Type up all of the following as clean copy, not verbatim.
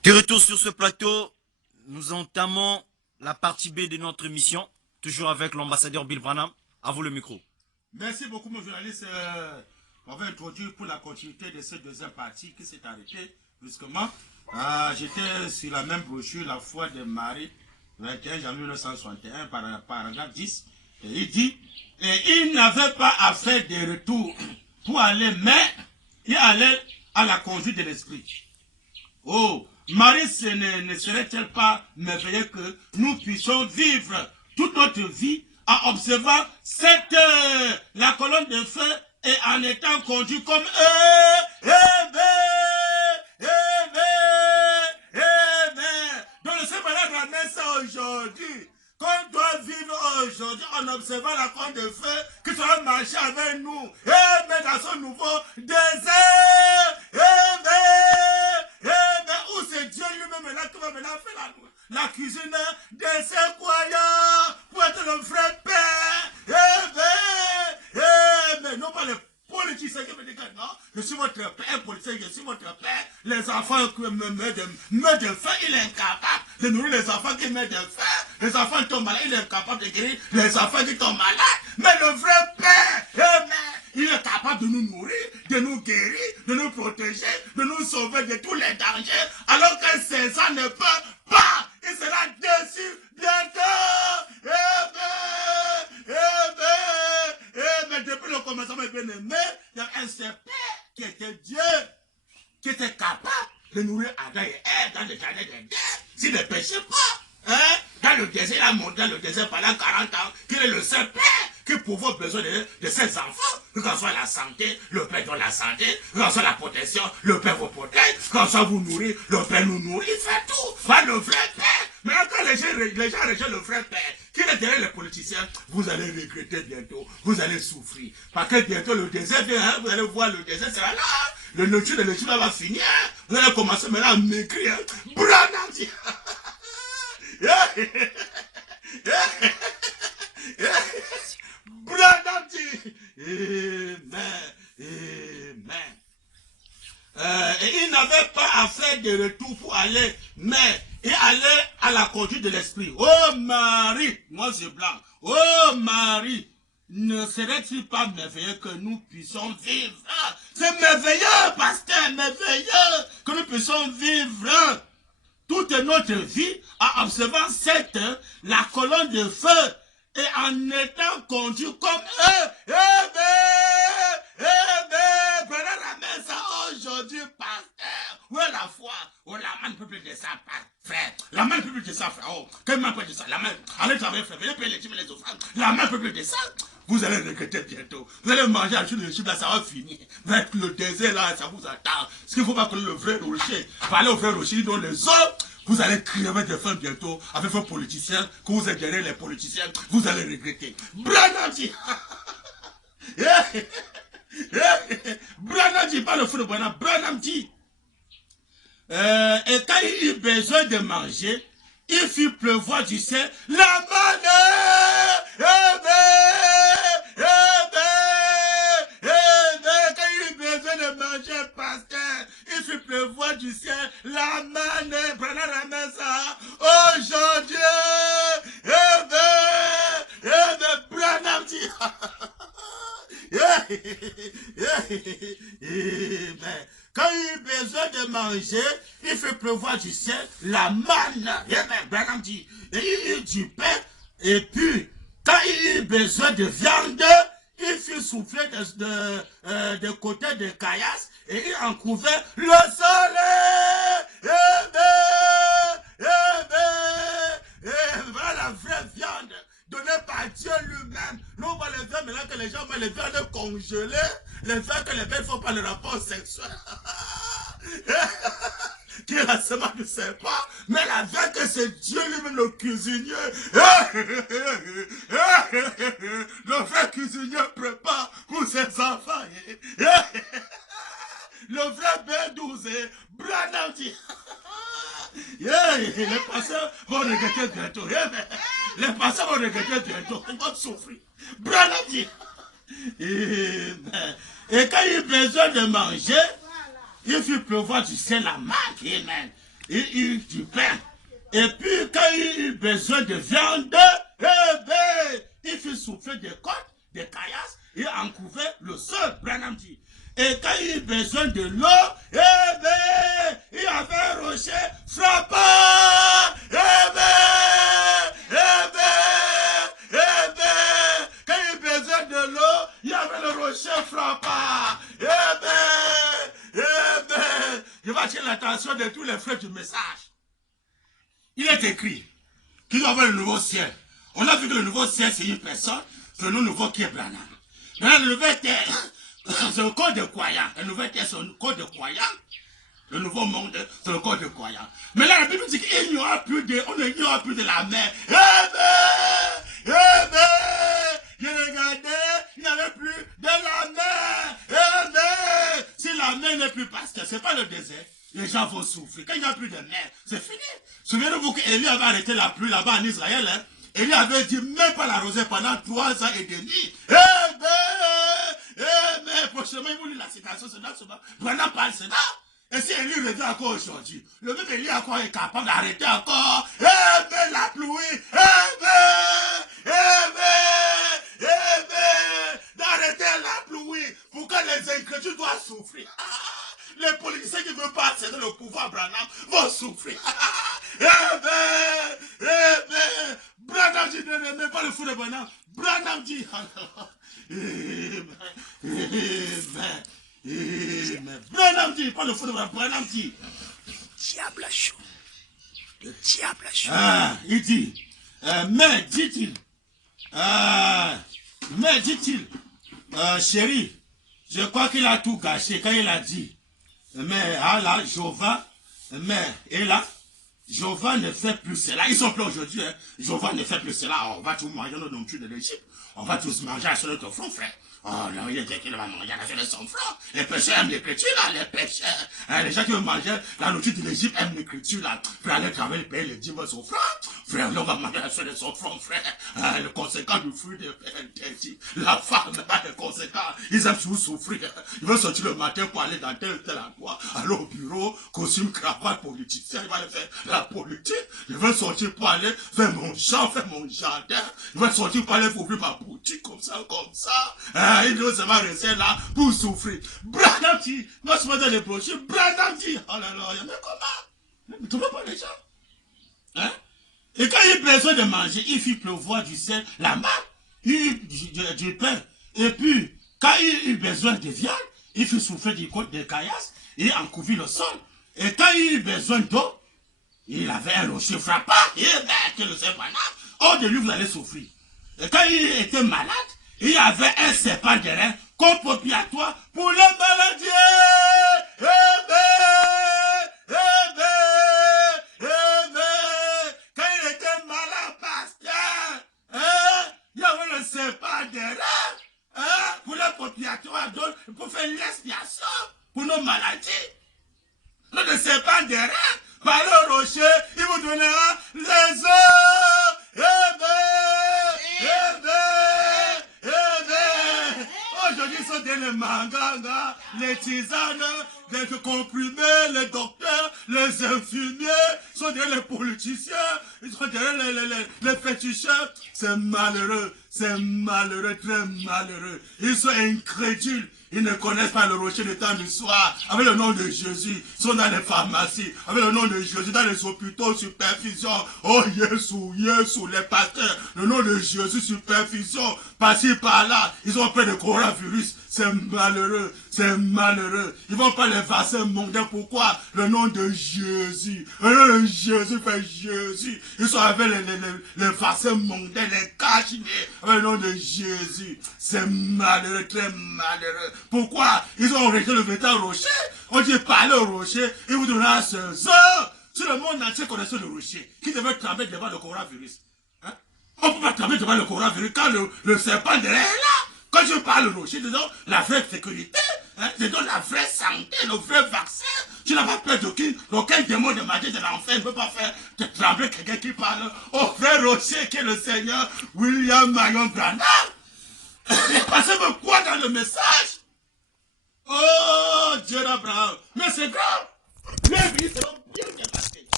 De retour sur ce plateau, nous entamons la partie B de notre émission, toujours avec l'ambassadeur Bill Branham. À vous le micro. Merci beaucoup, mon journaliste. On va introduire pour la continuité de cette deuxième partie qui s'est arrêtée brusquement. J'étais sur la même brochure, La foi de Marie, 21 janvier 1961, paragraphe 10. Et il dit, et il n'avait pas à faire de retour pour aller, mais il allait à la conduite de l'esprit. Oh, Marie, ne serait-elle pas merveilleux que nous puissions vivre toute notre vie en observant la colonne de feu et en étant conduit comme donc le Seigneur ramène ça aujourd'hui. Qu'on doit vivre aujourd'hui en observant la colonne de feu qui sera marcher avec nous. Mais dans son nouveau désert. Où c'est Dieu lui-même là qui va maintenant faire la cuisine de ses croyants pour être le vrai Père. Mais non pas les politiciens qui me disent non, je suis votre père, politicien, je suis votre père. Les enfants qui meurent de faim, il est incapable de nourrir les enfants qui meurent de faim. Les enfants tombent malades, il est incapable de guérir les enfants qui tombent malades. Mais le vrai Père, il est capable de nous nourrir, de nous guérir, de nous protéger, de nous sauver de tous les dangers. Alors que César ne peut pas, il sera déçu bientôt. Mais depuis le commencement, bien aimé, il y a un seul Père qui était Dieu, qui était capable de nourrir Adam et Ève dans le jardin d'Éden. S'il ne péchait pas, dans le désert, il a monté dans le désert pendant 40 ans, qu'il est le seul Père qui pouvait avoir besoin de ses enfants. Que ce soit la santé, le Père donne la santé. Que ce soit la protection, le Père vous protège. Que ce soit vous nourrir, le Père nous nourrit. Il fait tout. Pas le vrai Père. Maintenant, quand les gens rejettent le vrai Père, qui est derrière les politiciens, vous allez regretter bientôt. Vous allez souffrir. Parce que bientôt le désert vient, vous allez voir le désert sera là. Le nourriture de l'étude va finir. Vous allez commencer maintenant à m'écrire. Branham dit. Branham dit. Amen. Et il n'avait pas à faire de retour pour aller, mais il allait à la conduite de l'esprit. Oh Marie, moi c'est blanc. Oh Marie, ne serait-il pas merveilleux que nous puissions vivre? C'est merveilleux, pasteur, merveilleux que nous puissions vivre toute notre vie en observant la colonne de feu et en étant conduit comme eux. Ramène ça aujourd'hui, pasteur. Où est la foi? Oh, la main ne peut plus de ça, frère. La main ne peut plus de ça, frère. Oh, quelle main peut de ça? La main, allez travailler, frère. Venez payer les dîmes et les offrandes. La main ne peut plus de ça. Vous allez regretter bientôt. Vous allez manger à de chip là, ça va finir. Avec le désert là, ça vous attend. Ce qu'il ne faut pas que le vrai rocher. Parlez au vrai rocher, dans les autres. Vous allez crever de faim bientôt avec vos politiciens, que vous êtes derrière les politiciens, vous allez regretter. Branham dit. Branham dit, pas le fou de Branham. Branham dit. Et quand il eut besoin de manger, il fit pleuvoir du ciel la manne. Quand il eut besoin de manger, pasteur, il fit pleuvoir du ciel la manne. Branham ramène ça aujourd'hui. Branham dit. Quand il eut besoin de manger, il fait pleuvoir du ciel la manne. Branham dit, et il eut du pain, et puis, quand il eut besoin de viande, il fit souffler de côté de caillasse, et il en couvert le soleil. Voilà la vraie viande donnée par Dieu lui-même. Nous, on va les faire maintenant que les gens vont les viandes congelées, les faire que les belles ne font pas le rapport sexuel. Qui est la semence du serpent, mais la viande que c'est Dieu lui-même le cuisinier. Le vrai cuisinier prépare pour ses enfants. Le vrai B12, Branham dit. Les pasteurs vont regretter bientôt. Les pasteurs vont regretter bientôt. Ils vont souffrir. Branham dit. Et quand il a besoin de manger, il fit pleuvoir du ciel la manne. Amen. il eut du pain. Et puis, quand il eut besoin de viande, il fit souffler des côtes, des caillasses, et en couvert le sol, Branham dit. Et quand il eut besoin de l'eau, il avait un rocher frappant. Quand il eut besoin de l'eau, il y avait le rocher frappant. Je vais attirer l'attention de tous les frères du message. Il est écrit qu'il doit y avoir le nouveau ciel. On a vu que le nouveau ciel, c'est une personne, c'est le nouveau qui est Branham. Maintenant, le nouveau terre, c'est le corps de croyant. Le nouveau terre, c'est le corps de croyant. Le nouveau monde, c'est le corps de croyant. Mais là, la Bible dit qu'il n'y aura plus de la mer. Je regardais, il n'y avait plus de la mer. Si la mer n'est plus pasteur, c'est pas le désert. Les gens vont souffrir. Quand il n'y a plus de mer, c'est fini. Souvenez-vous qu'Élie avait arrêté la pluie là-bas en Israël. Hein? Élie avait dit même pas l'arroser pendant 3 ans et demi. Prochainement, il voulait la citation, c'est là, Branham parle, c'est là. Et si Élie revient encore aujourd'hui, le même Élie encore est capable d'arrêter encore. La pluie. D'arrêter la pluie. Pourquoi les incrédules doivent souffrir? Les politiciens qui ne veulent pas accéder au pouvoir Branham vont souffrir. Branham dit ne mets pas le fou de Branham. Branham dit Branham dit pas le fou de Branham. Branham dit Diable a chaud. Le diable a chaud. Il dit mais dit-il chérie, je crois qu'il a tout gâché quand il a dit mais là, Jéhovah ne fait plus cela. Ils sont plus aujourd'hui. Hein. Jéhovah ne fait plus cela. On va tous manger nos nourritures de l'Égypte. On va tous manger sur notre front, frère. Oh non, il a dit qu'il va manger sur son front. Les pécheurs aiment l'écriture, là, les pécheurs. Hein, les gens qui veulent manger la nourriture de l'Égypte aiment l'écriture, là. Frère, aller travailler, payer les dîmes sur front. Frère, on va manger sur son front, frère. Hein, le conséquent du fruit de interdit. La femme, les conséquences, ils aiment toujours souffrir. Ils veulent sortir le matin pour aller dans tel endroit, aller au bureau, costume, cravate, politicien, ils vont aller faire la politique. Ils veulent sortir pour aller faire mon champ, faire mon jardin. Ils veulent sortir pour aller ouvrir ma boutique, comme ça. Hein, ils doivent seulement rester là pour souffrir. Branham dit, moi je me donne les brochures, Branham dit, oh là là, il y en a comment? Ne trouvez pas les gens? Hein? Et quand il a besoin de manger, il fit pleuvoir du sel, la marque, il eut du pain. Et puis, quand il eut besoin de viande, il fit souffler des côtes de caillasses, et en couvrit le sol. Et quand il eut besoin d'eau, il avait un rocher frappant, et que le serpent, hors de lui vous allez souffrir. Et quand il était malade, il y avait un serpent de rein compropiatoire pour les maladies. Quand il était malade, pasteur, il y avait le serpent de rein pour les propriatoires d'autres, pour faire l'expiation pour nos maladies. Le serpent de rein, par le rocher, il vous donnera les eaux. Aujourd'hui, ils sont dans les mangas, les tisanes, les comprimés, les docteurs, les infirmiers, ils sont derrière les politiciens, ils sont derrière les féticheurs. C'est malheureux, très malheureux. Ils sont incrédules. Ils ne connaissent pas le rocher du temps du soir. Avec le nom de Jésus, ils sont dans les pharmacies. Avec le nom de Jésus, dans les hôpitaux, supervision. Oh, Jésus, les pasteurs. Le nom de Jésus, supervision. Par-ci, par-là, ils ont peur de coronavirus. C'est malheureux. Ils vont pas les vaccins mondains. Pourquoi? Le nom de Jésus. Le nom de Jésus fait Jésus. Ils sont avec les vaccins mondains, les cachinés. Avec le nom de Jésus. C'est malheureux, très malheureux. Pourquoi? Ils ont rejeté le véritable rocher. On dit parler au rocher, il vous donnera ce heures. Si le monde entier connaissait le rocher, qui devait trembler devant le coronavirus. Hein? On ne peut pas trembler devant le coronavirus quand le serpent est là. Quand je parle au rocher, disons la vraie sécurité, hein? Disons la vraie santé, le vrai vaccin. Tu n'as pas peur d'aucun démon de magie de l'enfer ne peut pas faire te trembler quelqu'un qui parle au vrai rocher qui est le Seigneur William Marion Branham. Parce que me croit dans le message. Oh, Dieu d'Abraham. Mais c'est grave. Les vies seront bien passées.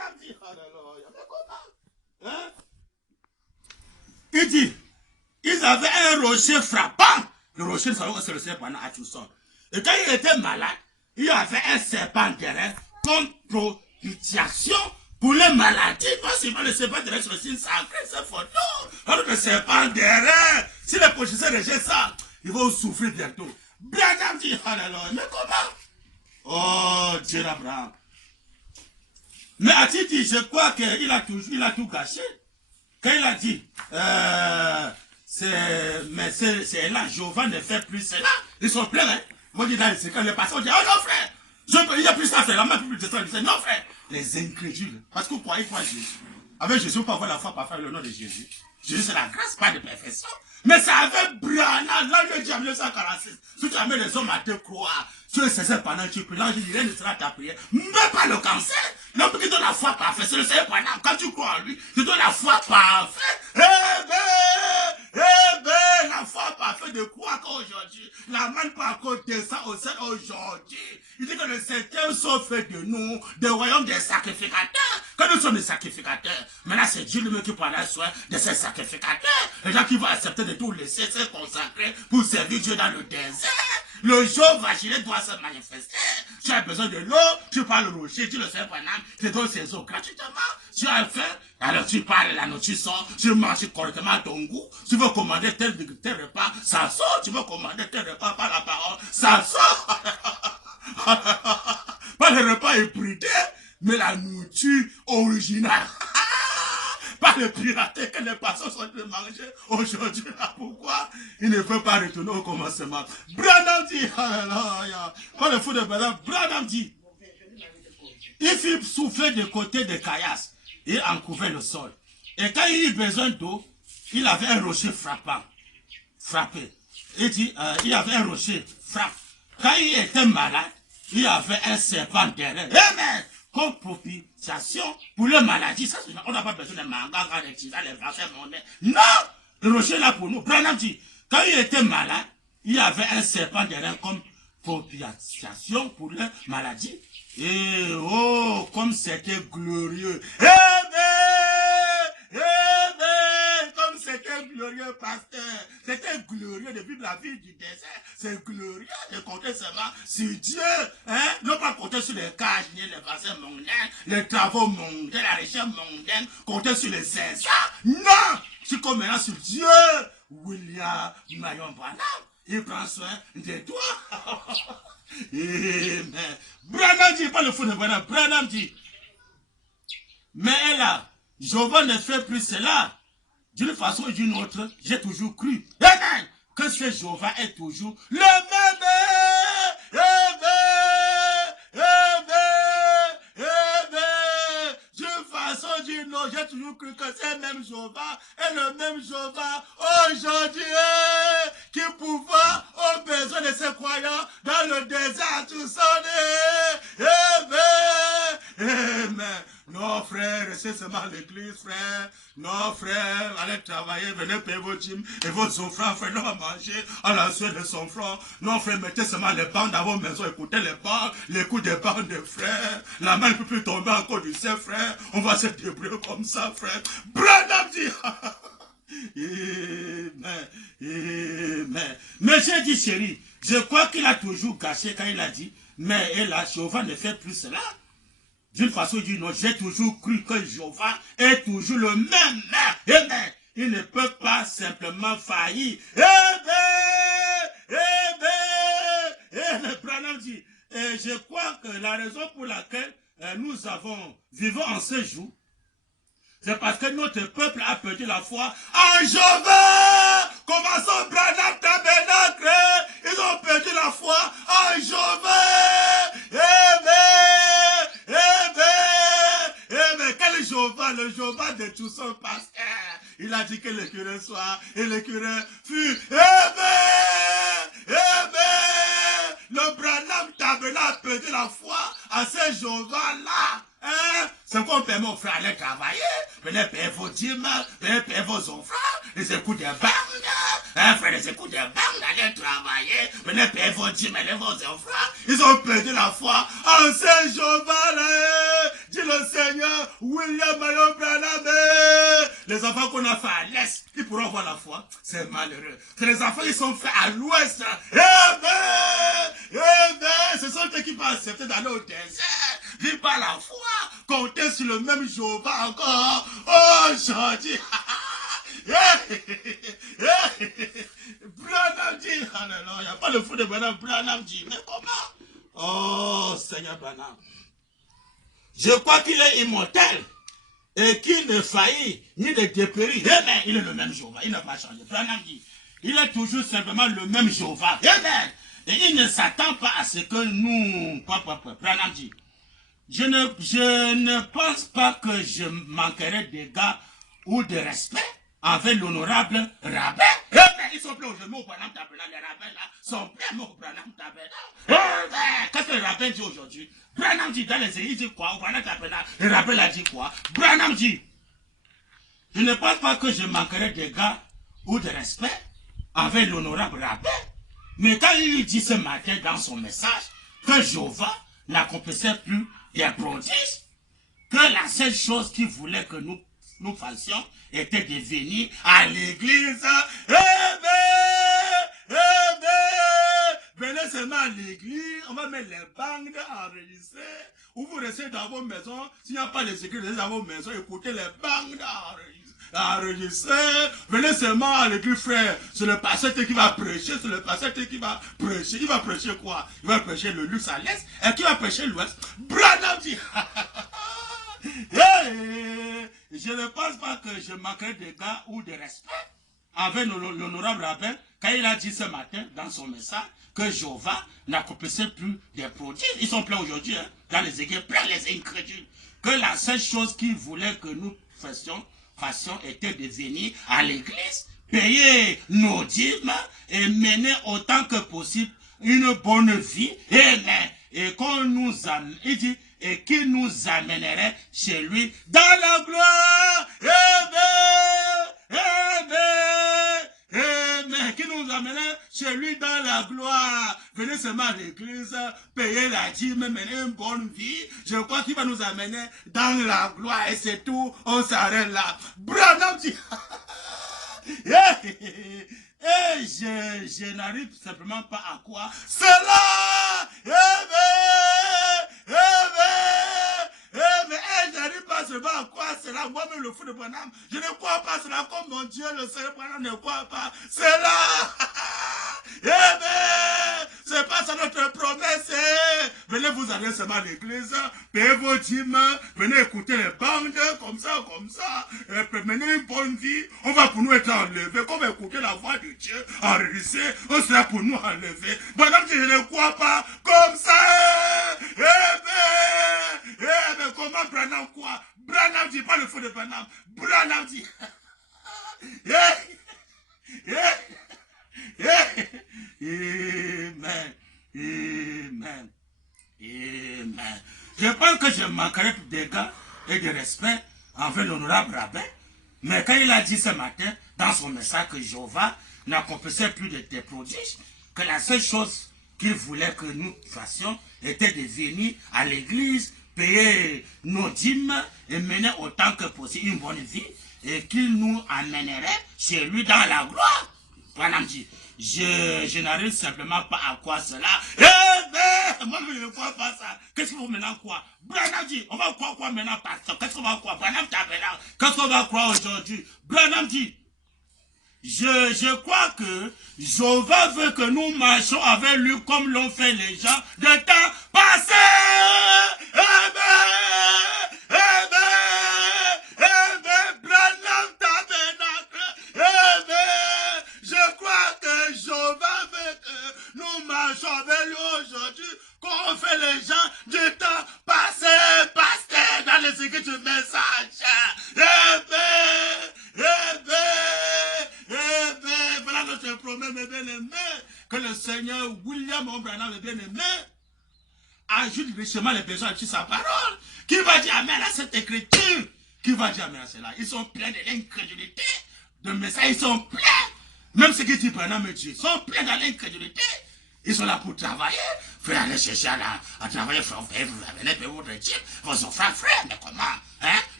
Il dit, ils avaient un rocher frappant. Le rocher, nous savons que c'est le serpent à Tchousson. Et quand il était malade, il y avait un serpent derrière comme propitiation pour les maladies. Pas seulement le serpent derrière sur le signe sacré, c'est faux. Non, alors le serpent derrière, si les possesseurs rejettent ça, ils vont souffrir bientôt. Branham dit, oh là là, mais comment? Oh, Dieu d'Abraham. Mais a-t-il dit, je crois qu'il a tout gâché. Quand il a dit, c'est là, Jéhovah ne fait plus cela. Ils sont pleins, hein. Moi, je dis dans les secrets, les pasteurs disent, oh non, frère, il n'y a plus ça, frère, la main plus de ça. Je dis, non, frère, les incrédules. Parce que vous croyez quoi, Jésus? Avec Jésus, on peut avoir la foi par faire le nom de Jésus. Jésus, c'est la grâce, pas de perfection. Mais c'est avec Branham, là, le diable 1946. Si tu amènes les hommes à te croire, tu es cessé pendant que tu pries, là, je dis, rien ne sera ta prière. Mais pas le cancer. L'homme qui donne la foi parfaite, c'est le Seigneur Branham. Quand tu crois en lui, tu donnes la foi parfaite. La foi parfaite de quoi qu'aujourd'hui, la main par côté ça au ciel aujourd'hui. Il dit que le septième sont faits de nous, des royaumes des sacrificateurs. Quand nous sommes des sacrificateurs, maintenant c'est Dieu lui-même qui prendra soin de ces sacrificateurs. Les gens qui vont accepter de tout laisser se consacrer pour servir Dieu dans le désert. Le jour vacillé doit se manifester. Tu as besoin de l'eau, tu parles au rocher, tu le sais, Branham, tu donnes ces eaux gratuitement. Tu as faim, alors tu parles la nourriture sort, tu manges correctement à ton goût. Tu veux commander tel repas, ça sort. Tu veux commander tel repas par la parole, ça sort. Pas le repas ébridé, mais la nourriture originale. Pas le pirater que les personnes sont en train de manger aujourd'hui. Pourquoi il ne veut pas retourner au commencement? Branham dit, quand le fou de Branham dit, il fit souffler de côté de caillasse et en couvert le sol. Et quand il eut besoin d'eau, il avait un rocher frappé. Il dit, il avait un rocher frappé. Quand il était malade, il avait un serpent derrière. Amen. Comme propitiation pour les maladies. Ça, on n'a pas besoin de mangas, de tisanes, les vaccins monnaie. Non! Le rocher est là pour nous. Branham dit, quand il était malade, il avait un serpent derrière comme propitiation pour les maladies. Et oh, comme c'était glorieux. Comme c'était glorieux, pasteur. C'était glorieux de vivre la vie du désert. C'est glorieux de compter seulement sur Dieu. Hein? Ne pas compter sur les cages, ni les vaccins mondains, les travaux mondains, la recherche mondaine, compter sur les Césars. Non! Tu comptes maintenant sur Dieu. William Marion Branham, il prend soin de toi. Amen. Branham dit, pas le fou de Branham, Branham dit, mais là, Jéhovah ne fait plus cela. D'une façon ou d'une autre, j'ai toujours cru que ce Jéhovah est toujours le même. D'une façon ou d'une autre, j'ai toujours cru que ce même Jéhovah est le même Jéhovah aujourd'hui qui pourvoit aux besoins de ses croyants dans le désert tout sonné. Amen. Non, frère, restez seulement à l'église, frère. Non, frère, allez travailler, venez payer vos dîmes et vos offrandes, frère, non, manger à la suite de son front. Non, frère, mettez seulement les bandes dans vos maisons, écoutez les coups des bandes de frère. La main ne peut plus tomber encore du ciel, frère. On va se débrouiller comme ça, frère. Branham dit, amen, amen. Mais j'ai dit, chérie, je crois qu'il a toujours gâché quand il a dit, mais hélas, Jéhovah ne fait plus cela. D'une façon ou d'une autre, j'ai toujours cru que Jéhovah est toujours le même. Amen. Il ne peut pas simplement faillir. Amen. Amen. Branham dit, et je crois que la raison pour laquelle nous vivons en ce jour, c'est parce que notre peuple a perdu la foi en Jéhovah. Commençons Branham Tabernacle. Ils ont perdu la foi en Jéhovah. Amen. Amen. Quel Jéhovah? Le Jéhovah de tout son pasteur. Il a dit que le curé soit et le curé fut. Amen. Amen. Le Branham Tabernacle a perdu la foi à ce Jéhovah-là. Hein? C'est qu'on permet aux frères d'aller travailler, venez payer vos dîmes, venez payer vos offrandes, les écoutes des banques, hein, frère, les écoutes des banques d'aller travailler, venez payer vos dîmes et vos offrandes. Ils ont perdu la foi en ce Jéhovah-là. Dit le Seigneur, William Marion Branham, les enfants qu'on a fait à l'est, ils pourront avoir la foi. C'est malheureux. C'est les enfants qui sont faits à l'ouest. Ce sont eux qui vont accepter d'aller au désert. Vivre par la foi. Compter sur le même Jéhovah encore. Aujourd'hui. Branham dit, alléluia, il n'y a pas le fou de Branham dit, mais comment? Oh Seigneur Branham, je crois qu'il est immortel et qu'il ne faillit ni ne dépérit. Amen. Il est le même Jéhovah, il n'a pas changé. Branham dit, il est toujours simplement le même Jéhovah. Amen. Et il ne s'attend pas à ce que nous... Branham dit, je ne pense pas que je manquerai d'égards ou de respect avec l'honorable rabbin. Ils sont pleins aujourd'hui au Branham Tabernacle. Les rabbins là sont pleins au Branham Tabernacle. Qu'est-ce que le rabbin dit aujourd'hui? Branham dit dans les églises, il dit quoi? Au Branham Tabernacle, le rabbin a dit quoi? Branham dit, je ne pense pas que je manquerai d'égards ou de respect avec l'honorable rabbin. Mais quand il dit ce matin dans son message que Jéhovah n'accomplissait plus des prodiges, que la seule chose qu'il voulait que nous fassions était de venir à l'église. Venez seulement à l'église, on va mettre les bandes enregistrées. Ou vous restez dans vos maisons, s'il n'y a pas de sécurité dans vos maisons, écoutez les bandes enregistrées. Venez seulement à l'église, frère. C'est le pasteur qui va prêcher, c'est le pasteur qui va prêcher. Il va prêcher quoi? Il va prêcher le luxe à l'est. Et qui va prêcher l'ouest? Branham dit. Je ne pense pas que je manquerai d'égards ou de respect avec l'honorable rabbin quand il a dit ce matin dans son message que Jéhovah n'accomplissait plus des prodiges. Ils sont pleins aujourd'hui, hein, dans les églises, plein les incrédules. Que la seule chose qu'il voulait que nous fassions était de venir à l'église, payer nos dîmes et mener autant que possible une bonne vie. Et qu'on nous amène, il dit, et qui nous amènerait chez lui dans la gloire. Amen. Qui nous amènerait chez lui dans la gloire. Venez seulement à l'église, payer la dîme, mener une bonne vie. Je crois qu'il va nous amener dans la gloire et c'est tout. On s'arrête là. Branham dit. Et je n'arrive simplement pas à quoi cela. Mais je n'arrive pas seulement à quoi cela. Moi-même le fou de Branham, je ne crois pas cela comme mon Dieu, le Seigneur Branham ne croit pas cela. C'est pas ça notre promesse. Venez vous aller seulement à l'église, payez vos dîmes, venez écouter les bandes, comme ça, menez une bonne vie. On va pour nous être enlevés, qu'on va écouter la voix de Dieu enregistrée, on sera pour nous enlevés. Madame, je ne crois pas comme ça. Mais comment Branham quoi? Branham dit pas le feu de Branham. Branham dit. Amen. Amen. Amen. Je pense que je manquerai d'égards et de respect envers l'honorable rabbin. Mais quand il a dit ce matin, dans son message, que Jéhovah n'accomplissait plus de tes prodiges, que la seule chose qu'il voulait que nous fassions était de venir à l'église, payer nos dîmes et mener autant que possible une bonne vie, et qu'il nous amènerait chez lui dans la gloire. Branham dit, je n'arrive simplement pas à croire cela. Moi je ne crois pas ça. Qu'est-ce qu'il faut maintenant croire? Branham dit, on va croire quoi maintenant, pasteur? Qu'est-ce qu'on va croire? Branham Tabernacle, qu'est-ce qu'on va croire aujourd'hui? Branham dit, je crois que Jéhovah veut que nous marchions avec lui comme l'ont fait les gens de temps passé. Branham Tabernacle. Je crois que Jéhovah veut que nous marchions avec lui aujourd'hui comme fait les gens du temps passé. Pasteur, dans les églises du message. Voilà notre promesse, mes bien-aimés, que le Seigneur William Branham, mes bien-aimés, ajoute richement les besoins de sa parole. Qui va dire amen à cette écriture? Qui va dire amen à cela? Ils sont pleins de l'incrédulité, de messages, ils sont pleins. Même ce qui dit Branham et Dieu, ils sont pleins de l'incrédulité. Ils sont là pour travailler. Frère, allez chercher à travailler, frère, vous venez payer votre Dieu, vos frères, frère, mais comment? Hein?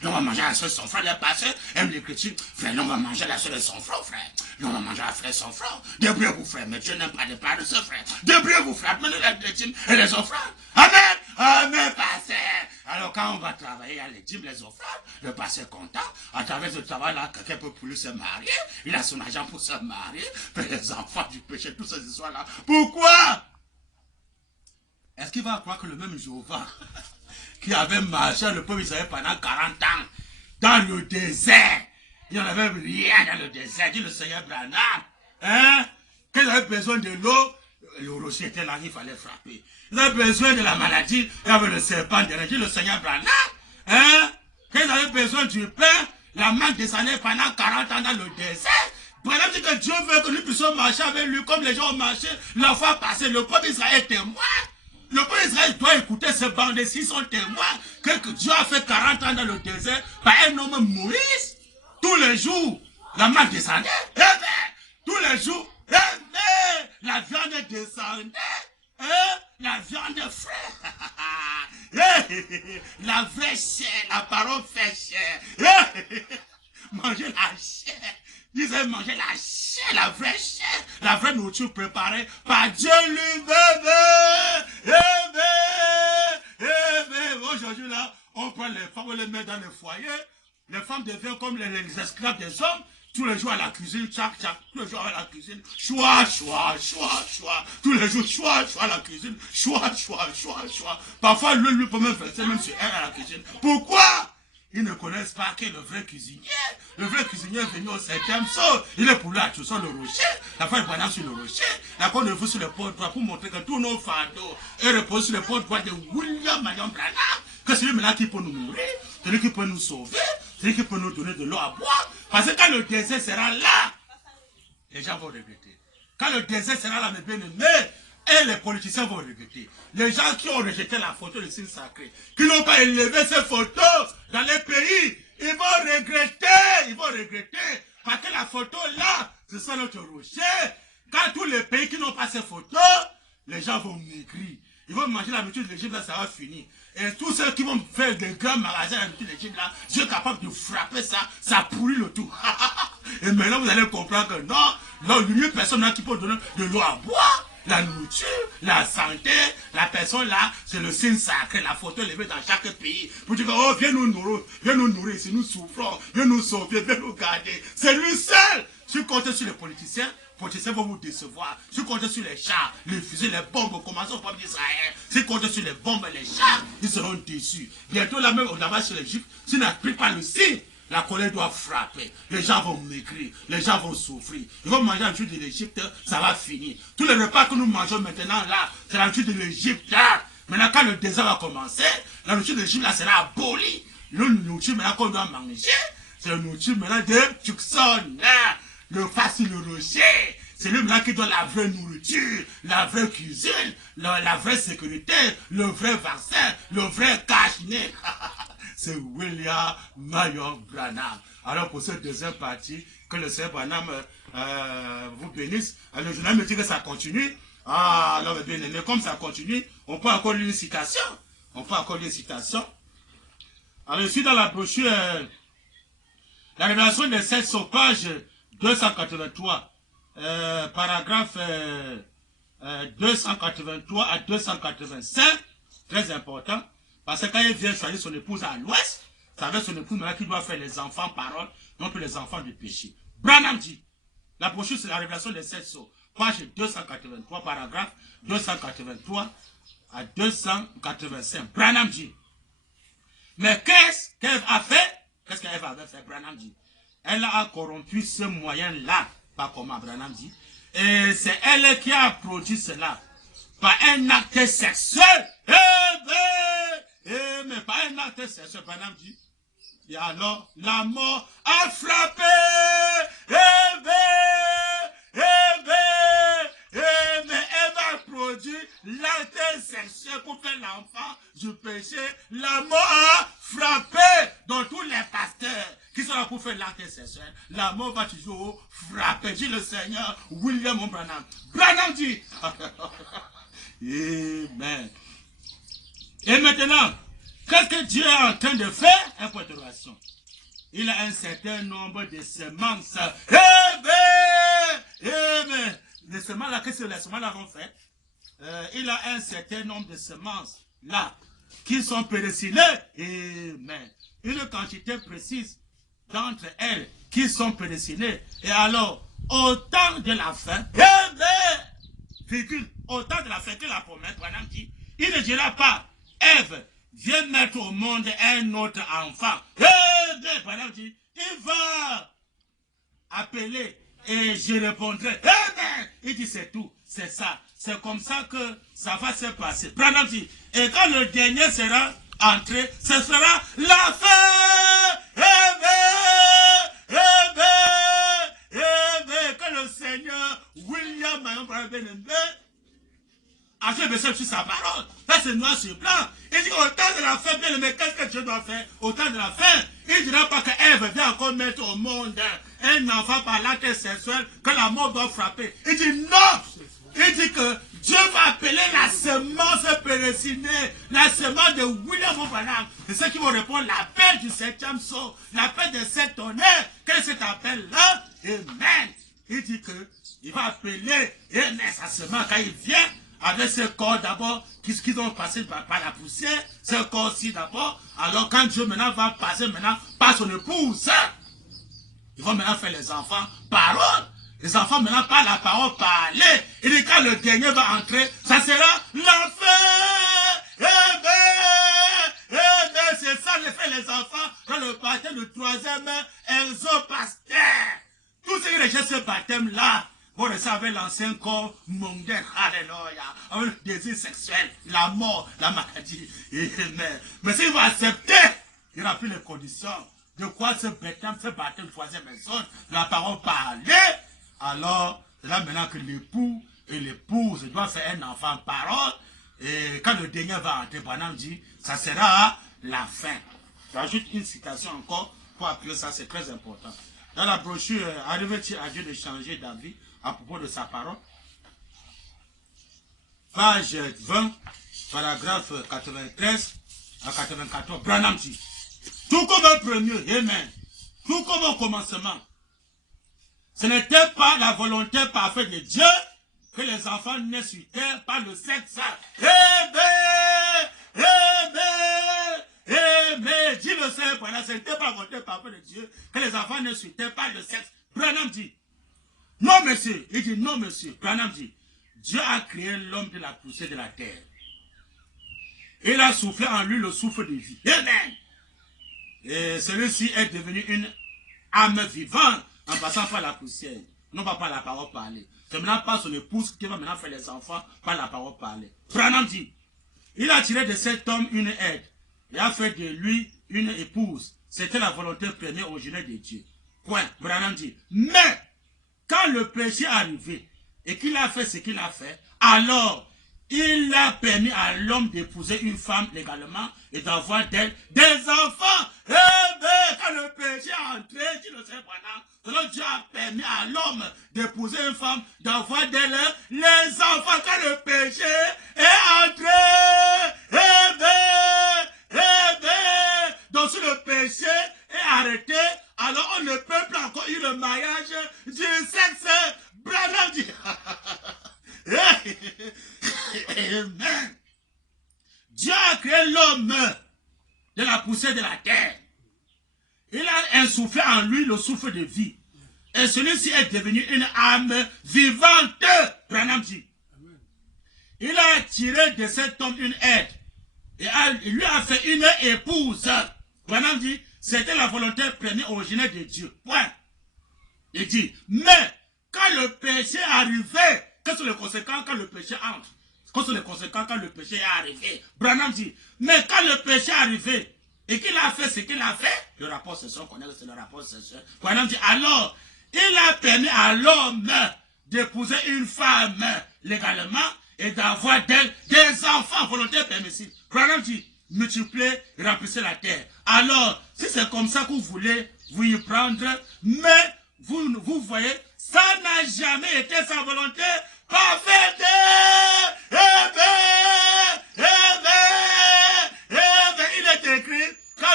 on va manger la seule son frère, les pasteurs aiment les chrétiens. Frère, on va manger la seule son frère, frère. On va manger la frère son frère. Débrouillez-vous, frère, mais Dieu n'aime pas de part de ce frère. Débrouillez-vous, frère, amenez les dîmes et les offrandes. Amen, amen, pasteur. Alors quand on va travailler à les dîmes, les offrandes, le pasteur est content. À travers ce travail-là, quelqu'un peut plus se marier. Il a son argent pour se marier. Puis les enfants du péché, toutes ces histoires-là. Pourquoi? Est-ce qu'il va croire que le même Jéhovah qui avait marché le peuple Israël pendant 40 ans dans le désert, il n'y en avait rien dans le désert, dit le Seigneur Branham, hein? Quand ils avaient besoin de l'eau, le rocher était là, il fallait frapper. Ils avaient besoin de la maladie, il y avait le serpent derrière, dit le Seigneur Branham, hein? Quand ils avaient besoin du pain, la manne descendait pendant 40 ans dans le désert. Branham dit que Dieu veut que nous puissions marcher avec lui comme les gens ont marché la fois passée. Le peuple Israël est témoin. Le peuple Israël doit écouter ce bandit s'ils sont témoins que Dieu a fait 40 ans dans le désert par un homme Moïse. Tous les jours, la manne descendait. Tous les jours, la viande descendait. La viande fraîche. La vraie chair, la parole fait chair. Manger la chair. Ils aiment manger la chair, la vraie chair, la vraie nourriture préparée par Dieu lui-même. Aujourd'hui là, on prend les femmes, on les met dans les foyers. Les femmes deviennent comme les esclaves des hommes. Tous les jours à la cuisine, tchac, tchac, tous les jours à la cuisine, choix, choix, choix, choix, tous les jours, choix, choix à la cuisine, choix, choix, choix, choix. Parfois, lui peut même verser même sur elle à la cuisine. Pourquoi? Ils ne connaissent pas que le vrai cuisinier. Le vrai cuisinier est venu au 7e saut. Il est pour là, sur le rocher. La femme est sur le rocher. La côte de vous sur le porte-bois pour montrer que tous nos fardeaux est reposé sur le porte-bois de William Marion Branham. Que c'est lui-là qui peut nous nourrir, c'est lui qui peut nous sauver, c'est lui qui peut nous donner de l'eau à boire. Parce que quand le désert sera là, les gens vont regretter. Quand le désert sera là, mes bien-aimés, et les politiciens vont regretter. Les gens qui ont rejeté la photo du signe sacré, qui n'ont pas élevé ces photos dans les pays, ils vont regretter. Ils vont regretter. Parce que la photo là, c'est ça notre rocher. Quand tous les pays qui n'ont pas ces photos, les gens vont maigrir. Ils vont manger la nourriture de l'Égypte, là, ça va finir. Et tous ceux qui vont faire des grands magasins à la nourriture de l'Égypte, là, Dieu est capable de frapper ça, ça pourrit le tout. Et maintenant, vous allez comprendre que non, il n'y a personne là qui peut donner de l'eau à boire. La nourriture, la santé, la personne là, c'est le signe sacré, la photo élevée dans chaque pays. Pour dire que, oh, viens nous nourrir, si nous souffrons, viens nous sauver, viens nous garder. C'est lui seul. Si vous comptez sur les politiciens vont vous décevoir. Si vous comptez sur les chars, les fusils, les bombes, commençons au peuple d'Israël. Si vous comptez sur les bombes et les chars, ils seront déçus. Bientôt là même, là-bas sur l'Égypte, s'ils n'appliquent pas le signe, la colère doit frapper. Les gens vont maigrir. Les gens vont souffrir. Ils vont manger la nourriture de l'Égypte. Ça va finir. Tous les repas que nous mangeons maintenant là, c'est la nourriture de l'Égypte là. Maintenant, quand le désert va commencer, la nourriture de l'Égypte là sera abolie. La nourriture maintenant qu'on doit manger, c'est la nourriture maintenant de Tucson. Le facile le rocher. C'est lui maintenant qui donne la vraie nourriture, la vraie cuisine, la vraie sécurité, le vrai vaccin, le vrai cache-nez. C'est William Marion Branham. Alors pour cette deuxième partie, que le Seigneur Branham vous bénisse. Alors le journal me dit que ça continue. Ah, alors bien aimé, comme ça continue, on peut encore lire une citation. Alors ici dans la brochure, la révélation des 7 sur page 283, paragraphe 283 à 285, très important. Parce que quand il vient choisir son épouse à l'ouest, ça veut son épouse qui doit faire les enfants parole, non plus les enfants du péché. Branham dit, la brochure c'est la révélation des 7 sceaux, page 283, paragraphe 283 à 285. Branham dit, mais qu'est-ce qu'Ève a fait? Qu'est-ce qu'Ève avait fait? Branham dit, elle a corrompu ce moyen-là, pas comment Branham dit, et c'est elle qui a produit cela, par un acte sexuel. Mais pas un acte sexuel, Branham dit. Et alors, la mort a frappé. Mais elle a produit l'acte sexuel pour faire l'enfant du péché. La mort a frappé. Dans tous les pasteurs qui sont là pour faire l'acte sexuel, la mort va toujours frapper. Dit le Seigneur William Branham. Branham dit. Amen. Et maintenant, qu'est-ce que Dieu est en train de faire? un point d'interrogation. Il a un certain nombre de semences. Les semences là, qu'est-ce que les semences là vont faire? Il a un certain nombre de semences là qui sont prédestinées. Amen. Une quantité précise d'entre elles qui sont prédestinées. Et alors, au temps de la fin, au temps de la fin que la promesse, Branham dit, il ne dira pas, Ève, viens mettre au monde un autre enfant. Branham dit, il va appeler et je répondrai. Il dit, c'est tout, c'est ça. C'est comme ça que ça va se passer. Branham dit, et quand le dernier sera entré, ce sera la fin. Que le Seigneur William a fait baisser sur sa parole. Ça c'est noir sur blanc. Il dit au temps de la fin, bien aimé, qu'est-ce que Dieu doit faire? Au temps de la fin, il ne dira pas que Ève vient encore mettre au monde un enfant par l'acte sexuel que la mort doit frapper. Il dit non. Il dit que Dieu va appeler la semence prédestinée, la semence de William Branham. C'est ceux qui vont répondre l'appel du 7e saut, l'appel de 7 tonnerres. Quel est cet appel-là? Amen. Il dit que il va appeler sa semence quand il vient avec ce corps d'abord, qu'ils ont passé par la poussière, ce corps-ci d'abord. Alors quand Dieu maintenant va passer maintenant par son épouse, ils vont maintenant faire les enfants parole. Les enfants maintenant par la parole parler. Et dit quand le dernier va entrer, ça sera la fin. C'est ça le fait les enfants dans le baptême du 3e exopastère. Tous ceux qui rejettent ce baptême-là vont rester avec l'ancien corps mondain. Alléluia. Avec le désir sexuel, la mort, la maladie. Mais s'ils vont accepter, il n'y aura plus les conditions de quoi ce baptême du 3e personne, la parole parler. Alors, c'est là maintenant que l'époux et l'épouse doivent faire un enfant parole. Et quand le dernier va entrer, Branham dit, ça sera la fin. J'ajoute une citation encore pour appeler ça, c'est très important. Dans la brochure, arrive-t-il à Dieu de changer d'avis à propos de sa parole? Page 20, paragraphe 93 à 94, Branham dit, tout comme un premier, amen, tout comme au commencement, ce n'était pas la volonté parfaite de Dieu que les enfants naissent sur terre par le sexe. Dit le Seigneur, ce n'était pas la volonté parfaite de Dieu que les enfants naissent sur terre par le sexe. Branham dit, non monsieur. Il dit, non monsieur. Branham dit, Dieu a créé l'homme de la poussière de la terre. Il a soufflé en lui le souffle de vie. Amen. Et celui-ci est devenu une âme vivante en passant par la poussière. Non pas par la parole parlée. C'est maintenant pas son épouse qui va maintenant faire les enfants par la parole parlée. Branham dit, il a tiré de cet homme une aide et a fait de lui une épouse. C'était la volonté première originelle de Dieu. Point. Branham dit, mais quand le péché est arrivé et qu'il a fait ce qu'il a fait, alors il a permis à l'homme d'épouser une femme légalement et d'avoir d'elle des enfants. Quand le péché est entré, dit le Seigneur Branham, Dieu a permis à l'homme d'épouser une femme, d'avoir d'elle les enfants. Quand le péché est entré, donc si le péché est arrêté, alors on ne peut plus encore eu le mariage du sexe. Branham dit. Amen. Dieu a créé l'homme de la poussière de la terre. Il a insoufflé en lui le souffle de vie. Et celui-ci est devenu une âme vivante. Branham dit. Il a tiré de cet homme une aide. Et il lui a fait une épouse. Branham dit, c'était la volonté première originelle de Dieu. Point. Il dit, mais quand le péché est arrivé, quelles sont les conséquences quand le péché entre? Quelles sont les conséquences quand le péché est arrivé? Branham dit, mais quand le péché est arrivé et qu'il a fait ce qu'il a fait, le rapport c'est ça, on connaît que c'est le rapport c'est ça. Branham dit, alors, il a permis à l'homme d'épouser une femme légalement et d'avoir d'elle des enfants volontaires permissibles. Branham dit, multipliez, remplissez la terre. Alors, si c'est comme ça que vous voulez vous y prendre, mais vous voyez, ça n'a jamais été sa volonté parfaite. Il est écrit, quand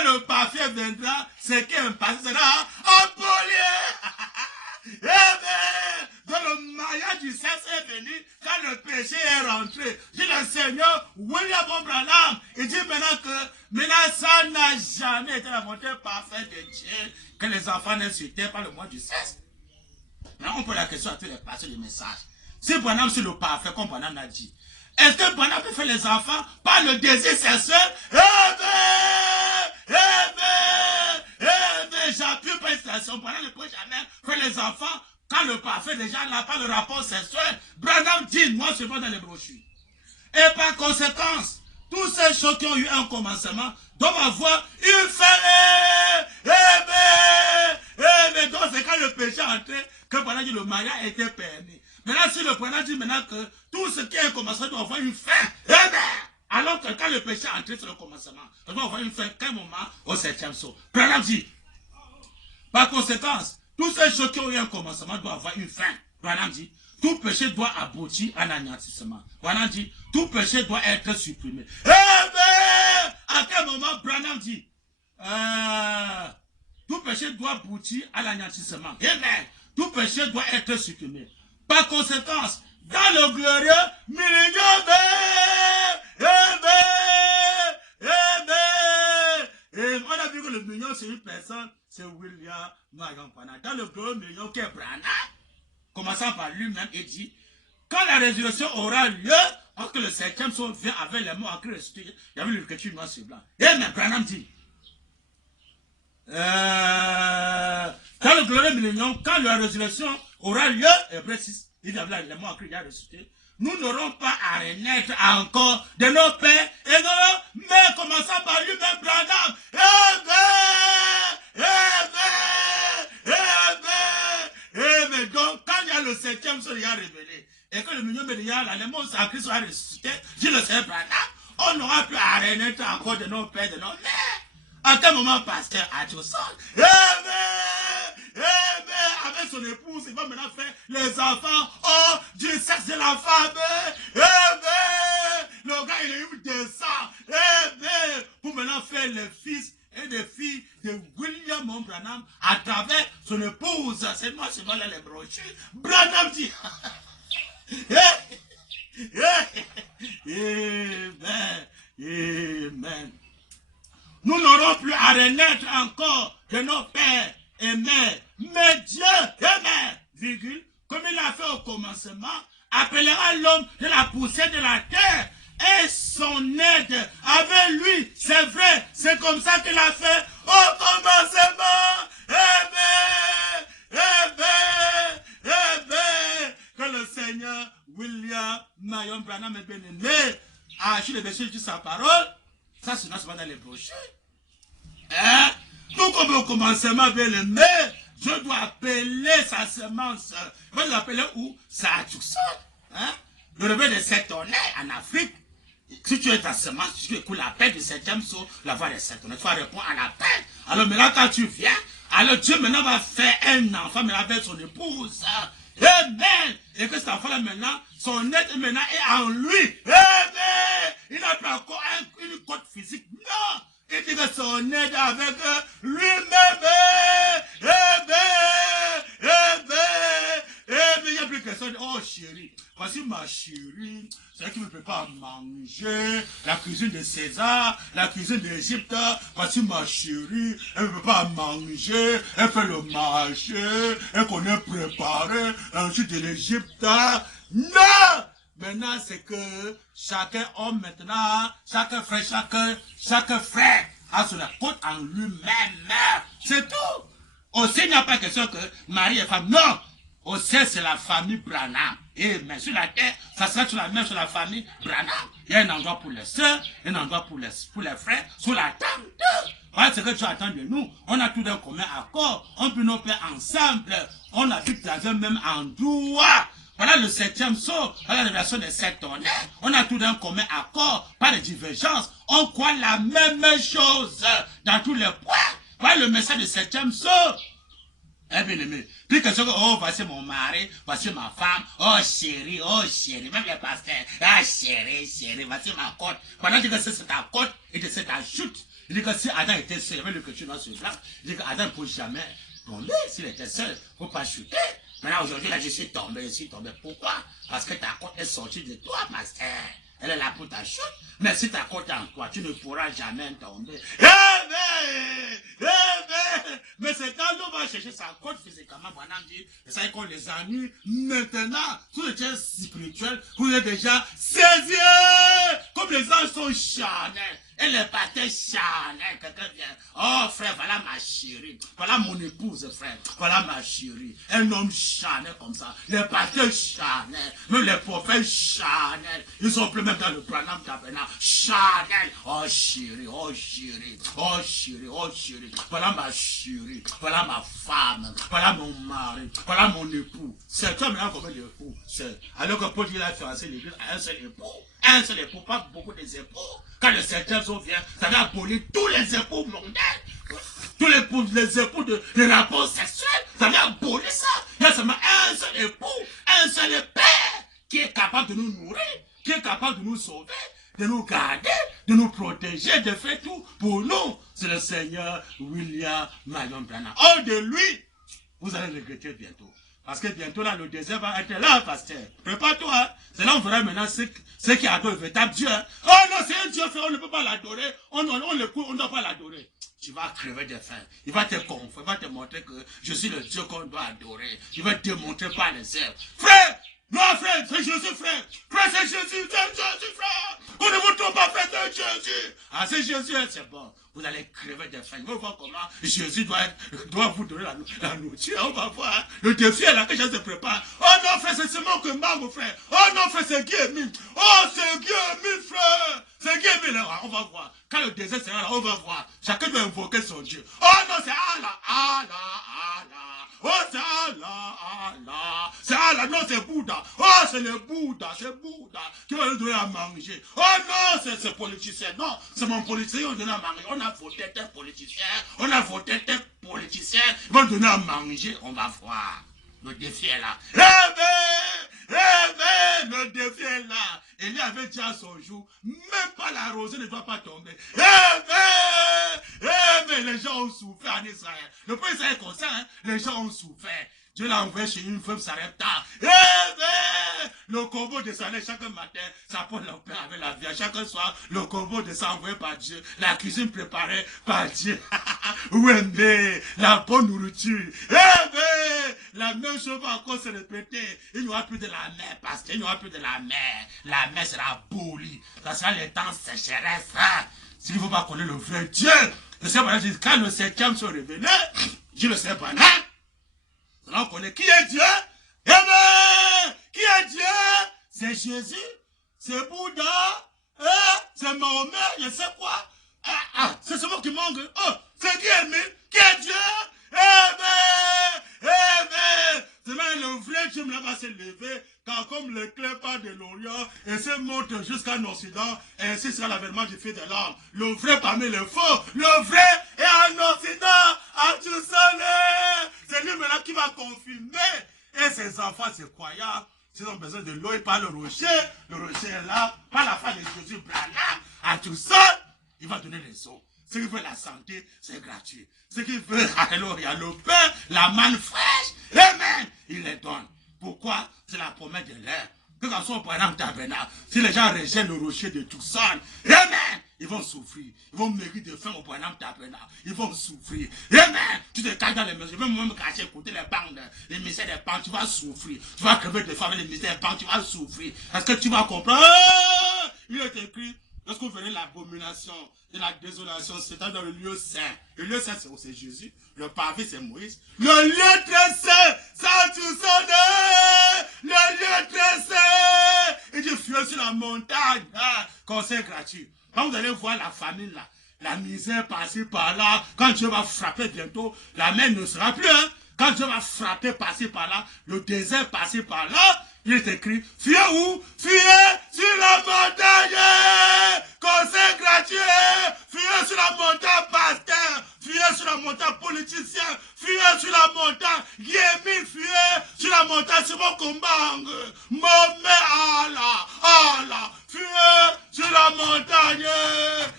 le parfait viendra, ce qui est passé sera aboli. Eh bien, dans le maillage du sexe est venu, quand le péché est rentré, dit le Seigneur, William Branham, il dit maintenant ça n'a jamais été la volonté parfaite de Dieu, que les enfants ne se taient pas le mois du sexe. Maintenant, on pose la question à tous les pasteurs du message. Si Branham c'est le parfait, comme Branham l'a dit, est-ce que Branham peut faire les enfants par le désir sexuel? J'appuie par une station. Branham ne peut jamais faire les enfants quand le parfait déjà n'a pas de rapport sexuel. Branham dit, moi je vois dans les brochures. Et par conséquence, tous ces choses qui ont eu un commencement doivent avoir une fin. Donc c'est quand le péché est entré que Branham dit le mariage était permis. Maintenant, si le Branham dit maintenant que tout ce qui est un commencement doit avoir une fin, alors que quand le péché est entré sur le commencement, ça doit avoir une fin, qu'un moment au 7e saut. Branham dit, par conséquence, tous ces choses qui ont eu un commencement doivent avoir une fin. Branham dit, tout péché doit aboutir à l'anéantissement. Branham dit, tout péché doit être supprimé. À quel moment Branham dit, tout péché doit aboutir à l'anéantissement. Amen. Tout péché doit être supprimé. Par conséquence, dans le glorieux millénaire, on a vu que le million c'est une personne, c'est William Marion Branham. Dans le glorieux million qui est Branham, commençant par lui-même, il dit, quand la résurrection aura lieu, lorsque le 5e saut vient avec les mots en Christ, il y avait l'écriture noir sur blanc. Et mais Branham dit, dans le glorieux millénium, quand la résurrection aura lieu, Hébreux 6, il y avait les mots en Christ, il a ressuscité. Nous n'aurons pas à renaître encore de nos pères et mais commençant par lui-même, Branham. Donc, quand il y a le 7e saut, il y a révélé, et que le million de les mots en Christ sera ressuscité, dit le Seigneur Branham, on n'aura plus à renaître encore de nos pères, de nos mères. À quel moment, pasteur Adjoson, avec son épouse, il va maintenant faire les enfants du sexe de la femme. Le gars, il a eu des sangs. Pour maintenant faire les fils et des filles de William Branham à travers son épouse. C'est moi, je vois là les brochures. Branham dit. Amen. Nous n'aurons plus à renaître encore de nos pères et mères. Mais Dieu, virgule, comme il a fait au commencement, appellera l'homme de la poussière de la terre et son aide avec lui. C'est vrai, c'est comme ça qu'il a fait au commencement. Que le Seigneur William Marion Branham est bien-aimé a acheté les versets de sa parole. Ça, c'est pas dans les brochures. Tout comme au commencement, bien aimé, je dois appeler sa semence. Je vais l'appeler où? Ça a tout ça. Le réveil de 7 tonnerres en Afrique. Si tu es ta semence, tu écoutes l'appel du 7e saut, la voix des 7 tonnerres. Tu vas répondre à l'appel. Alors maintenant, quand tu viens, alors Dieu maintenant va faire un enfant, mais avec son épouse. Amen. Et que cet enfant-là maintenant, son être maintenant est en lui. Amen. Il n'a pas encore une côte physique. Non. Il dit que son aide avec lui-même. Il n'y a plus question de, oh chérie, voici ma chérie, c'est elle qui me prépare à manger, la cuisine de César, la cuisine d'Égypte, voici ma chérie, elle me prépare à manger, elle fait le marché, elle connaît préparer un jus de l'Égypte. Non! Maintenant, c'est que chacun homme maintenant, chaque frère a sur la côte en lui-même. C'est tout. Au ciel, il n'y a pas question que Marie est femme. Non. Au ciel, c'est la famille Branham. Et mais sur la terre, ça sera sur la même sur la famille Branham. Il y a un endroit pour les soeurs, un endroit pour les frères, sur la table. Voilà ce que tu attends de nous. On a tout d'un commun accord. On peut nos pères ensemble. On habite dans un même endroit. Voilà le 7e saut, voilà la révélation des 7 tonnerres. On a tout d'un commun accord, pas de divergence. On croit la même chose dans tous les points. Voilà le message du 7e saut. Eh bien aimé, puis que oh voici mon mari, voici ma femme, oh chérie, même les pasteurs, ah chérie, voici ma côte. Pendant que c'est ta côte et que c'est ta chute. Il dit que si Adam était seul, il y avait le quelque chose dans ce blanc. Il dit qu'Adam ne peut jamais tomber s'il était seul. Il ne faut pas chuter. Maintenant, aujourd'hui, là, je suis tombé. Pourquoi? Parce que ta côte est sortie de toi, pasteur. Elle est là pour ta chute. Mais si ta côte est en toi, tu ne pourras jamais tomber. Mais c'est quand on va chercher sa côte physiquement, Branham dit, c'est ça qu'on les ennuie. Maintenant, tous les gens spirituels, vous êtes déjà saisis. Comme les anges sont charnels. Et les batailles charnelles, quelqu'un vient. Oh frère, voilà ma chérie. Voilà mon épouse, frère. Voilà ma chérie. Un homme charnel comme ça. Les batailles charnels. Même les prophètes charnels. Ils sont plus même dans le Branham Tabernacle. Charnel. Oh chérie, oh chérie. Oh chérie, oh chérie. Voilà ma chérie. Voilà ma femme. Voilà mon mari. Voilà mon époux. C'est toi maintenant combien d'époux? Alors que Paul dit il a fiancé l'église à un seul époux. Un seul époux, pas beaucoup des époux. Quand le septième jour vient, ça va abolir tous les époux mondains. Tous les époux de rapports sexuels. Ça va abolir ça. Il y a seulement un seul époux, un seul père qui est capable de nous nourrir, qui est capable de nous sauver, de nous garder, de nous protéger, de faire tout pour nous. C'est le Seigneur William Marion Branham. Hors de lui, vous allez regretter bientôt. Parce que bientôt là, le désert va être là, pasteur. Prépare-toi. Hein. C'est là on verra maintenant ce qui adore le véritable Dieu. Hein. Oh non, c'est un Dieu, frère, on ne peut pas l'adorer. On le court, on ne doit pas l'adorer. Tu vas crever de faim. Il va te confondre, il va te montrer que je suis le Dieu qu'on doit adorer. Il va te démontrer par les œuvres. Frère! Non, frère, c'est Jésus, frère. Frère, c'est Jésus, frère. On ne vous trompe pas, frère, c'est Jésus. Ah, c'est Jésus, c'est bon. Vous allez crever de faim. On va voir comment Jésus doit vous donner la nourriture. On va voir. Le défi est là que je se prépare. Oh non, frère, c'est seulement que mon frère. Oh non, frère, c'est Guy Emile. Oh, c'est Guy Emile, frère. C'est Guy Emile. On va voir. Quand le désert sera là, on va voir. Chacun doit invoquer son Dieu. Oh non, c'est Allah, Allah, Allah. Oh, c'est Allah, Allah. C'est Allah, non, c'est Bouddha. Oh, c'est le Bouddha, qui va nous donner à manger. Oh non, c'est ce politicien. Non, c'est mon politicien qui va nous donner à manger. On a voté tel politicien. Ils vont nous donner à manger. On va voir. Le défi est là. Le défi est là. Élie avait dit à son jour, même pas la rosée ne doit pas tomber. Mais les gens ont souffert en Israël. Le peuple Israël est comme ça, hein? Les gens ont souffert. Dieu l'a envoyé chez une femme Sarepta. Le corbeau descendait chaque matin, ça porte le pain avec la viande. Chaque soir, le corbeau descend envoyé par Dieu. La cuisine préparée par Dieu. Mais la bonne nourriture. La même chose va encore se répéter. Il n'y aura plus de la mer, parce qu'il n'y aura plus de la mer. La mer sera abolie. Ça sera les temps sécheresse. S'il ne faut pas connaître le vrai Dieu. Le Seigneur dit, quand le septième se révélait, je le sais pas, on connaît qui est Dieu. Qui est Dieu? C'est Jésus, c'est Bouddha, c'est Mahomet, je sais quoi. C'est ce mot qui manque. Oh, c'est qui est Dieu? C'est même le vrai Dieu va se lever, car comme l'éclair part de l'Orient et se monte jusqu'à l'Occident, et ainsi sera l'avènement du Fils de l'homme. Le vrai parmi les faux, le vrai est en Occident, à tout seul. C'est lui maintenant qui va confirmer. Et ses enfants, ses croyants, s'ils ont besoin de l'eau, ils parlent le rocher est là, par la foi de Jésus, Branham, à tout seul, il va donner les eaux. Ce qui veut la santé, c'est gratuit. Ce qui veut, alléluia, le pain, la manne fraîche, amen, il les donne. Pourquoi? C'est la promesse de l'air. Que quand soit au Branham Tabernacle, si les gens rejettent le rocher de Tucson, amen, ils vont souffrir. Ils vont mourir de faim au Branham Tabernacle. Ils vont souffrir. Amen. Tu te caches dans les maisons. Je vais me cacher écouter les banques, les mystères des banques. Tu vas souffrir. Tu vas crever de faim avec les mystères des banques. Tu vas souffrir. Est-ce que tu vas comprendre? Il est écrit. Lorsqu'on venait l'abomination de la désolation, c'était dans le lieu saint. Le lieu saint, c'est Jésus. Le pavé, c'est Moïse. Le lieu très saint, ça tout sonne. Le lieu très saint. Il dit, fuyez sur la montagne. Conseil gratuit. Quand vous allez voir la famine là, la misère passer par là, quand Dieu va frapper bientôt, la mer ne sera plus. Hein? Quand Dieu va frapper passer par là, le désert passer par là, il est écrit, fuyez où? Fuyez sur la montagne! Conseil gratuit! Fuyez sur la montagne, pasteur! Fuyez sur la montagne, politicien! Fuyez sur la montagne, Yémi! Fuyez sur la montagne, c'est mon combat! Momé, Allah! Allah! Fuyez sur la montagne!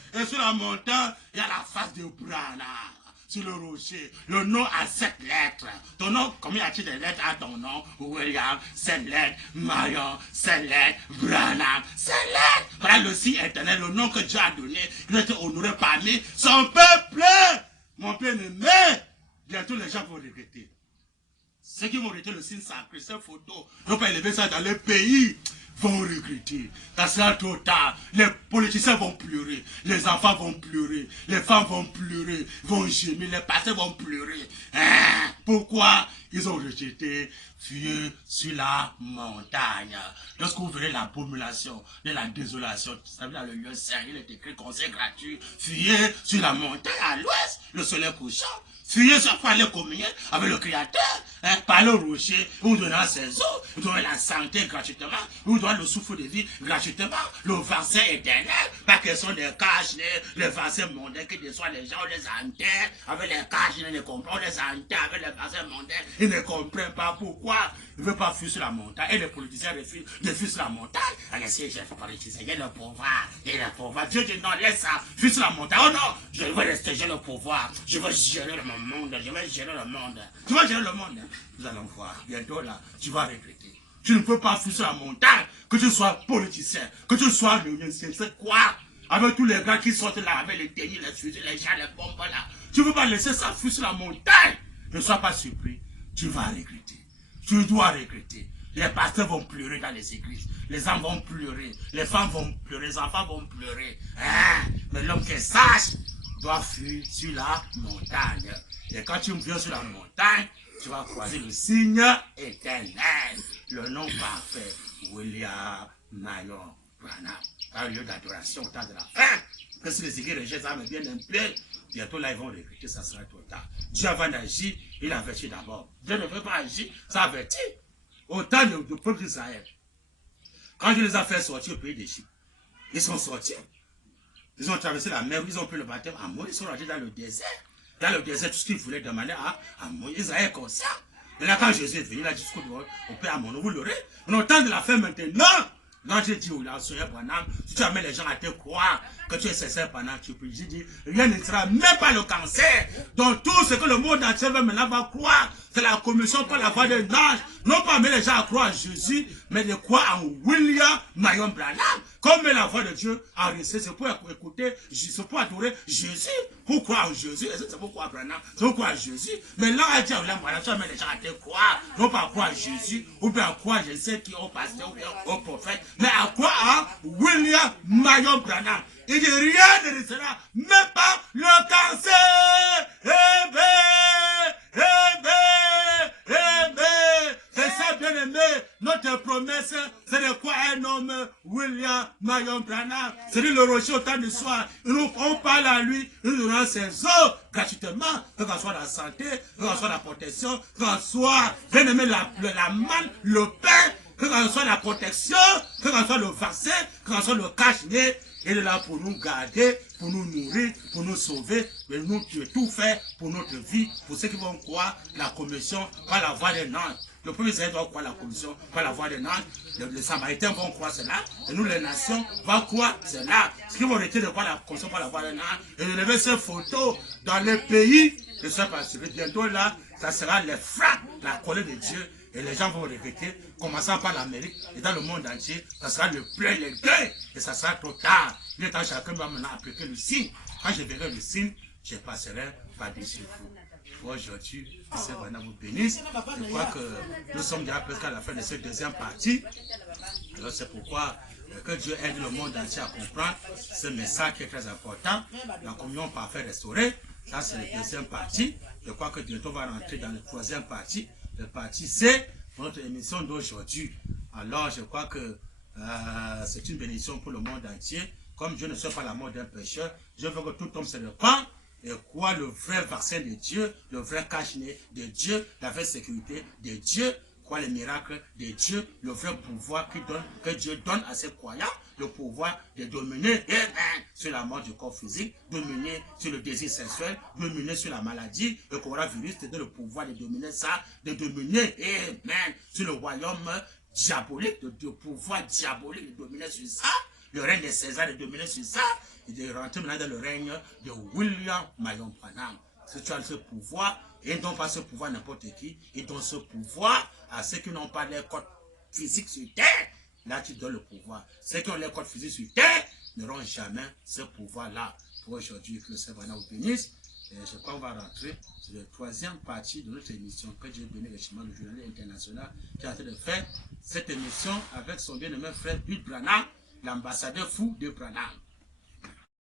Et sur la montagne, il y a la face de Branham. Sur le rocher, le nom a 7 lettres. Ton nom, combien y a-t-il de lettres à ton nom? William, 7 lettres. Marion, 7 lettres. Branham, 7 lettres. Voilà le signe éternel, le nom que Dieu a donné. Il a été honoré parmi son peuple. Mon bien-aimé, bientôt les gens vont regretter. Ceux qui vont regretter le signe sacré, ces photos, ils vont pas élever ça dans les pays, vont regretter. Ça sera trop tard. Les politiciens vont pleurer, les enfants vont pleurer, les femmes vont pleurer, vont gémir, les pasteurs vont pleurer. Hein? Pourquoi? Ils ont rejeté Dieu sur la montagne. Lorsque vous verrez l'abomination de la désolation, vous savez, dans le lieu saint, il est écrit conseil gratuit. Fuyez sur la montagne à l'ouest, le soleil couchant. Fuyez sur quoi aller communier avec le Créateur, hein, par le rocher, vous donnera ses eaux, vous donnez la santé gratuitement, vous donnez le souffle de vie gratuitement, le vaccin éternel, pas que ce sont des caches, les vaccins mondains qui déçoivent les gens, on les enterre avec les caches, ils ne comprennent pas, on les enterre avec les vaccins mondains, ils ne comprennent pas pourquoi ils ne veulent pas fuir sur la montagne, et les politiciens refusent de fuir sur la montagne. Alors si j'ai politicien, il y a le pouvoir, Dieu dit non, laisse ça, fuis sur la montagne, oh non, je veux rester, j'ai le pouvoir, je veux gérer le monde, je vais gérer le monde. Tu vas gérer le monde. Nous allons voir. Bientôt là, tu vas regretter. Tu ne peux pas fuir sur la montagne, que tu sois politicien, que tu sois le c'est quoi? Avec tous les gars qui sortent là, avec les tennis, les fusils, les chars, les bombes là. Tu ne peux pas laisser ça fuir sur la montagne. Ne sois pas surpris. Tu vas regretter. Tu dois regretter. Les pasteurs vont pleurer dans les églises. Les hommes vont pleurer. Les femmes vont pleurer. Les enfants vont pleurer. Hein? Mais l'homme qui est sage doit fuir sur la montagne. Et quand tu viens sur la montagne, tu vas croiser le signe éternel, le nom parfait, William Marion Branham. Dans le lieu d'adoration au temps de la fin. Que si les églises rejettent ça, mais bien implé, bientôt là ils vont regretter, ça sera trop tard. Dieu avant d'agir, il avertit d'abord. Dieu ne veut pas agir, ça avertit. Au temps du peuple d'Israël, quand Dieu les a fait sortir au pays d'Égypte, ils sont sortis. Ils ont traversé la mer, ils ont pris le baptême à Moïse, ils sont rentrés dans le désert. Dans le désert, tout ce qu'ils voulaient demander à Moïse, Israël est conscient. Et là, quand Jésus est venu, il a dit ce qu'on peut à mon nom, vous l'aurez. On a le temps de la faire maintenant. Quand j'ai dit, si tu amènes les gens à te croire que tu es sincère pendant que tu pries, j'ai dit, rien ne sera, même pas le cancer. Donc tout ce que le monde entier veut maintenant va croire, c'est la commission par la voix des anges. Non pas amener les gens à croire en Jésus, mais de croire en William Marion Branham. Comme la voix de Dieu a resté, c'est pour écouter, c'est pour adorer Jésus, pour croire en Jésus. C'est pour croire en Branham, c'est pour croire en Jésus. Mais là, elle dit à William Branham, tu amènes les gens à te croire, non pas à croire en Jésus, ou bien à croire, je sais qui, au pasteur, ou bien au prophète, mais à croire en William Marion Branham. Il dit rien ne restera, même pas le cancer. C'est ça, bien aimé. Notre promesse, c'est de quoi un homme, William Marion Branham. C'est le rocher au temps du soir. On parle à lui, il nous donne ses eaux gratuitement, que ce soit la santé, que ce soit la protection, que ce soit, bien aimé, la manne, le pain, que ce soit la protection, que ce soit le vaccin, que ce soit le cache-nez. Il est là pour nous garder, pour nous nourrir, pour nous sauver, mais nous tout fait pour notre vie, pour ceux qui vont croire la commission par la voix des anges. Le premier Israël doit croire la commission par la voix des anges, les Samaritains vont croire cela, et nous les nations vont croire cela. Ce qui vont arrêter de croire la commission par la voix des anges, et de lever ces photos dans les pays, je ne sais pas si bientôt là, ça sera les frappes, la colère de Dieu. Et les gens vont regretter, commençant par l'Amérique et dans le monde entier, ça sera le plein, les deuils, et ça sera trop tard. Il est temps chacun va maintenant appliquer le signe. Quand je verrai le signe, je passerai par-dessus vous. Aujourd'hui, que Seigneur vous bénisse. Je crois que nous sommes déjà presque à la fin de cette deuxième partie. Alors c'est pourquoi que Dieu aide le monde entier à comprendre ce message qui est très important. La communion parfaite restaurée, ça c'est la deuxième partie. Je crois que bientôt on va rentrer dans la troisième partie. La partie C, notre émission d'aujourd'hui. Alors, je crois que c'est une bénédiction pour le monde entier. Comme Dieu ne soit pas la mort d'un pécheur, je veux que tout homme se répande et croit le vrai vaccin de Dieu, le vrai cache-nez de Dieu, la vraie sécurité de Dieu, croit les miracles de Dieu, le vrai pouvoir que Dieu donne à ses croyants, le pouvoir de dominer sur la mort du corps physique, dominer sur le désir sexuel, dominer sur la maladie, le coronavirus te donne le pouvoir de dominer ça, de dominer sur le royaume diabolique, le pouvoir diabolique de dominer sur ça. le règne de César est dominé sur ça, et de rentrer maintenant dans le règne de William Marion Branham. Si tu as ce pouvoir, et ils n'ont pas ce pouvoir n'importe qui, ils donnent ce pouvoir à ceux qui n'ont pas les codes physiques sur terre. Là, tu donnes le pouvoir. Ceux qui ont les codes physiques sur terre n'auront jamais ce pouvoir-là. Pour aujourd'hui, que le Seigneur vous bénisse. Et je crois qu'on va rentrer sur la troisième partie de notre émission que Dieu bénisse richement, le journal international, qui est en train de faire cette émission avec son bien-aimé frère Bill Branham, l'ambassadeur fou de Branham.